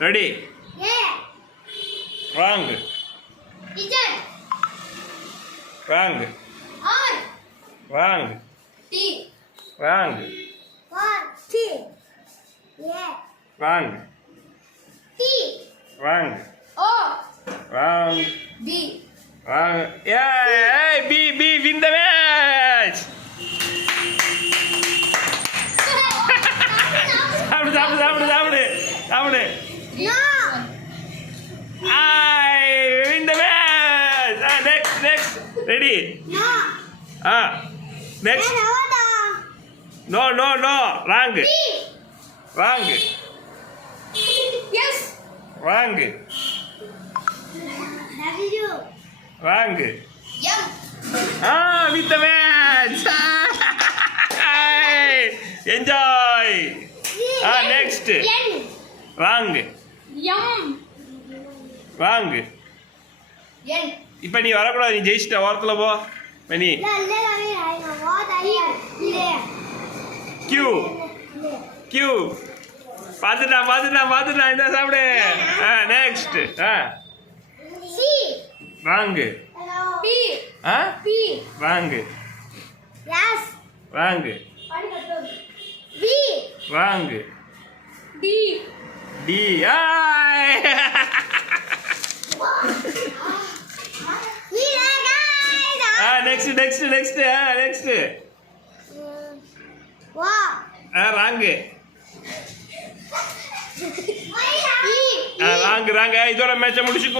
Ready wrong wrong wrong wrong wrong wrong wrong wrong ஏய் B B win the match சாப்பிடு சாப்பிடு சாப்பிடு சாப்பிடு சாப்பிடு I win the match. Next. Ready? No. Next. No. Wrong. B. Wrong. Yes. Wrong. W. Wrong. M. Win the match. Enjoy. Next. N. Wrong. M. Wrong. N. இப்போ நீ வரக்கூடாது, நீ ஜெயிச்சிட்ட ஓரத்தில் போ மணி. கியூ பார்த்துட்டான் இந்த சாப்பிடு. நெக்ஸ்ட் வாங்கு வாங்கு வாங்கு வாங்கு டி நெக்ஸ்ட் ராங்கு ராங்கு இதோட மேட்சை முடிச்சுக்கோ.